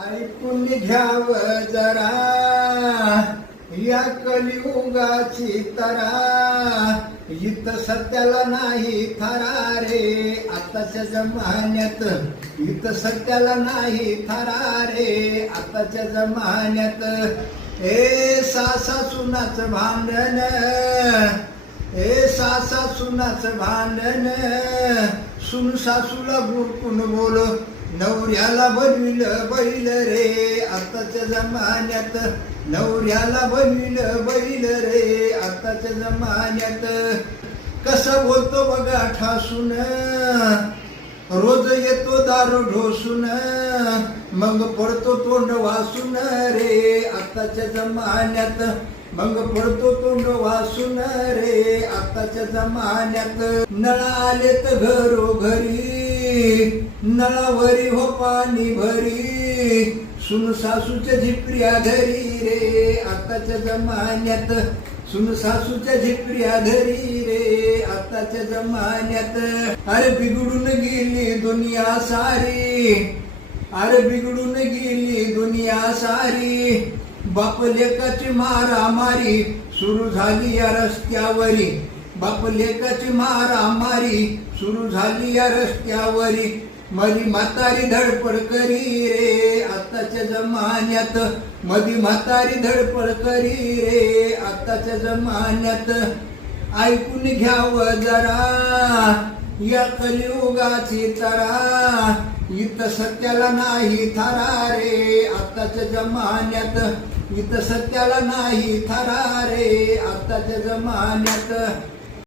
ऐकून घ्याव जरा या कलियुगाची तरा, इथं सत्याला नाही थरा रे आताच्या जमान्यात, इथं सत्याला नाही थरा रे आताच्या जमान्यात. ए सासा सुनाचं भांडण, ए सासा सुनाचं भांडण, सुन सासूला बुरकून बोल, नवऱ्याला बनविलं बैल रे आताच्या जमान्यात, नवऱ्याला बनविलं बैल रे आताच्या जमान्यात. कसं बोलतो बघा ठासून, रोज येतो दारू ढोसून, मग पडतो तोंड वासून रे आताच्या जमान्यात, मग पडतो तोंड वासून रे आताच्या जमान्यात. नळ आलेत घरोघरी, नळावरी हो पाणी भरी, सुन सासूच्या झिपऱ्या धरी रे आताच्या जमान्यात, सुन सासूच्या झिपऱ्या धरी रे आताच्या जमान्यात. अरे बिघडून गेली दुनिया सारी, अरे बिघडून गेली दुनिया सारी, बाप लेकाची मारामारी सुरू झाली या रस्त्यावरी, बाप लेकाची मारामारी सुरू झाली या रस्त्यावरी. मधी म्हातारी धडपड करी रे आताच्या जमान्यात, मधी म्हातारी धडपड करी रे आताच्या जमान्यात. ऐकून घ्यावं जरा या कलियुगाची तरा, इथं सत्याला नाही थरा रे आताच्या जमान्यात, इथं सत्याला नाही थरा रे आताच्या जमान्यात.